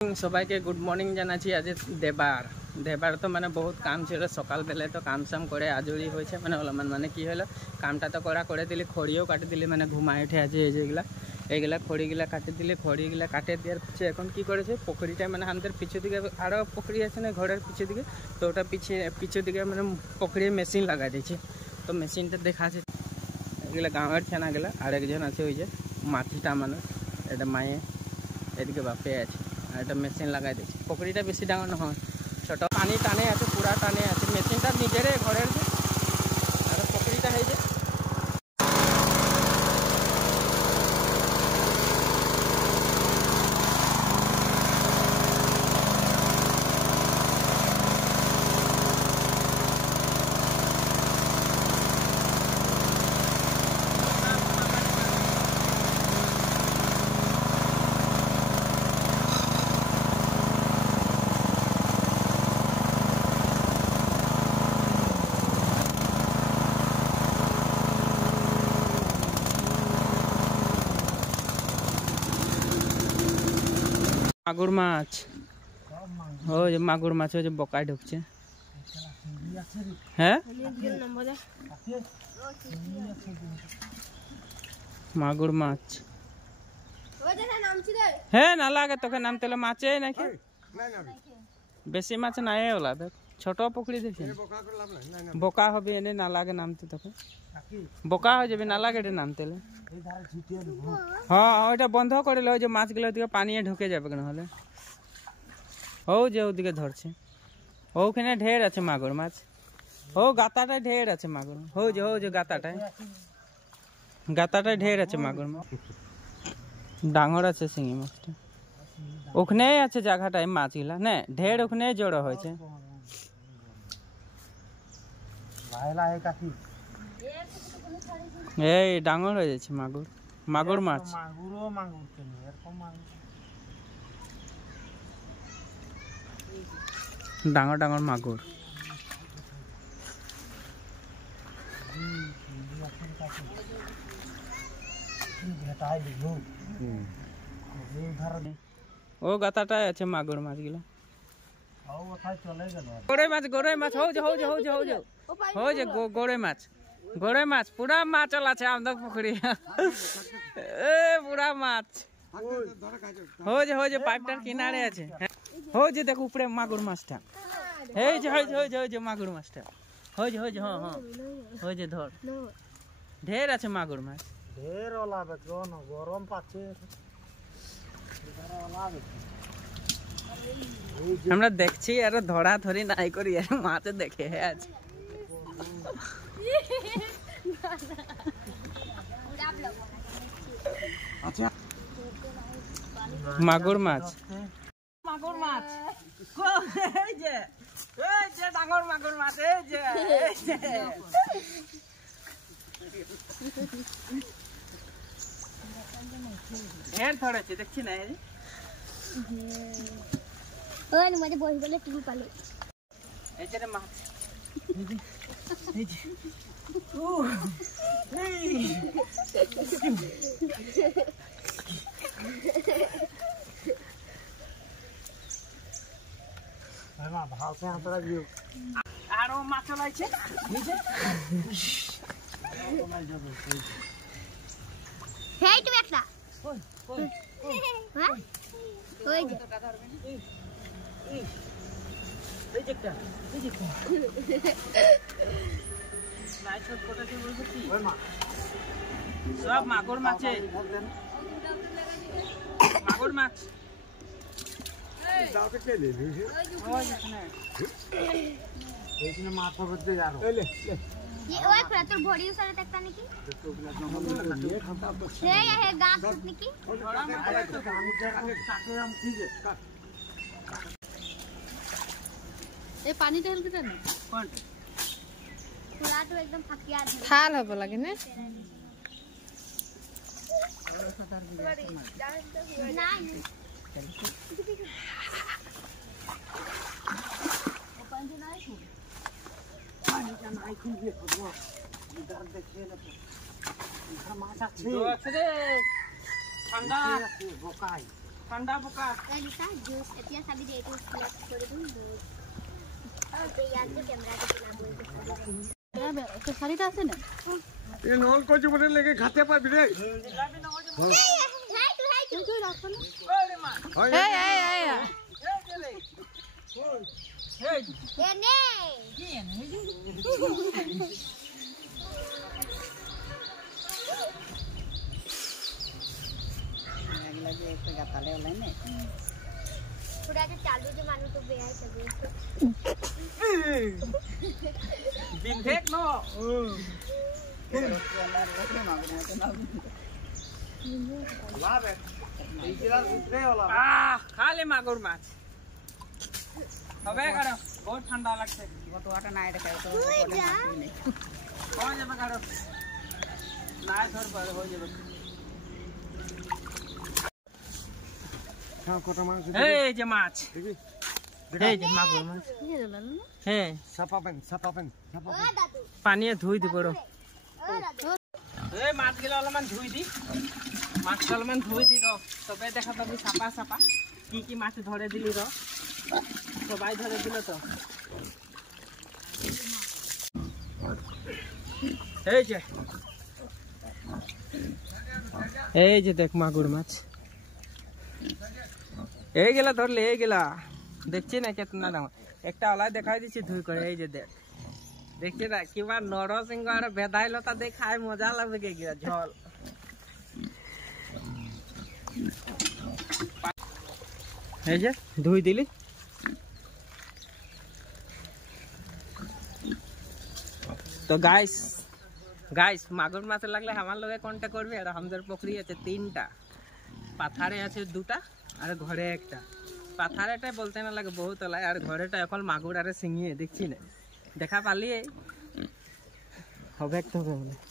সবাইকে good morning জানাচ্ছি। আজ দেবার তো মানে বহুত কাম ছিল, সকাল বেলায় তো কাম সাম করে আজরি হয়েছে, মানে অলমান মানে কি হলো কামটা তো করে দিলি, খড়িও কাটি দিলি, মানে ঘুমাই উঠে আছে এই যেগুলা এইগুলা খড়িগুলা কাটি দিলি। খড়িগুলা কাটে দেওয়ার পিছিয়ে এখন কি করেছে, পুকুরিটা মানে আমাদের পিছু দিকে আরও পুকুরি আছে না ঘরের পিছু দিকে, তো ওটা পিছু দিকে মানে পুকুরি মেশিন লাগাই দিয়েছে। তো মেশিনটা দেখা আছে এগুলা গাঁয়ের ছানাগুলা, আর একজন আছে ওই যে মাটিটা মানে এটা মায়ে এদিকে বাপে আছে, আর এটা মেশিন লাগাই দিয়েছে। পুকুরিটা বেশি ডাঙর নহয়, ছোট পানি টানে আছে, পুরা টানে আছে। মেশিনটা নিজের ঘরের যে, আর পুকুরিটা হয়েছে মাগুর মাছ। ওই যে মাগুর মাছ ওই যে বকায় ঢুকছে। হ্যাঁ মাগুর মাছ। হ্যাঁ না লাগে তোকে নামতে মাছে নাকি বেশি মাছ নাই ওলা, দেখ ছোট পুকুরি দেখি বোকা হবে এনে না লাগে নামতে, তোকে বোকা হয়ে যাবে না লাগে এটা নামতে। হ্যাঁ ওইটা বন্ধ করে ওই যে মাছগুলো ওদিকে পানি ঢুকে যাবে কেন হলে। ও যে ওদিকে ধরছে, ওখানে ঢের আছে মাগুর মাছ। ও গাতাটায় ঢের আছে মাগুর, হো যে গাতাটায় ঢের আছে মাগুর মাছ। ডাঙর আছে শিঙি মাছটা, ওখানে আছে জায়গাটায় মাছগুলা না ঢের, ওখানে জড়ো হয়েছে। এই ডাঙর হয়ে যাচ্ছে মাগুর মাছ। ডাঙর ডাঙর মাগুর। ও গাতাটায় আছে মাগুর মাছগুলা। গড়ে মাছ হো যে গড়ে মাছ পুরা মাছ আছে আমাদের পুকুরি। এ পুরা মাছ হো যে পাইপটার কিনারে আছে। হো যে দেখো উপরে মাগুর মাছটা, এই যে মাগুর মাছটা হো যে হ্যাঁ হো যে ধর ঢের আছে মাগুর মাছ। ঢের ওলাবে গরম পাচ্ছে। আমরা দেখছি আর ধরা ধরি নাই করি আর মাছ দেখে আছে। মাগুর মাছ এই যে ডাঙর মাগুর মাছ এই যে ঢের ধরেছে দেখছি না। ওই মধ্যে বসে বলে তুমি পালো এই যে মাছ এই যে আরো মাছ চলাইছে নিচে। হেই তুমি একটা হ্যাঁ ওই যে সব মাগুর মাছ তোর ভরি উসারে একটা নাকি গাছ নাকি এই পানিটা হলকে জানো কোন পুরা তো একদম ফাকিয়া থাল হবে লাগে না না ওপেন যে নাই পানি জানা আইকুন দিয়ে খবর দাঁত দেখে না মাছ আছে ঠান্ডা বোকাই ঠান্ডা পোকা লিসা জুস এতিয়া সাবি দে এটো ফ্লেক্স করে দিন আর ইয়ার যে ক্যামেরা তে লাগবে তো শাড়িটা আছে না এ নল কইছে বলে লেগে খাতে পাবি রে তুই রাখো না ওরে মা এই এই এনে কি এনে lagi एक गाताले होला ने पुरा के चालू जे मानु तो बेआई सबै बिनफेक नो খালে মাগুর মাছ হবে কারো বহুত ঠান্ডা লাগছে গতটা নাই দেখাই তো হয়ে যাবে কারো নাই ধর পরে হয়ে যাবে কটা মাছ এই যে মাছ দেখি এই যে মাগুর মাছ হ্যাঁ সাপাবেন পানিয়ে ধুই দিব র ও দাদু এই মাছগুলো অলপমান ধুই দি মাছটা অলপমান ধুই দি র তবে দেখা পাবি চাপা চাপা কি কি মাছ ধরে দিলি র সবাই ধরে দিল তো এই যে দেখ মাগুর মাছ এই গেলা ধরলে এই গেলা দেখছি না কেতনা দাম একটা ওলাই দেখাই দিচ্ছি ধুই করে এই যে দেখ দেখছি না কিবা নরসিংহ আর ভেদাইলতা দিয়ে খাই মজা লাগবে গিয়া ঝোল এই যে ধুই দিলি তো গাইস মাগুর মাছ লাগলে আমার লগে কন্টাক্ট করবে আর আমাদের পুকুরি আছে 3টা পাথারে আছে 2টা আর ঘরে একটা পাথারেটা বলতে না লাগে বহুত ওলাই আর ঘরেটা এখন মাগুর আর শিঙিয়ে দেখছি না দেখা পালি হবে তো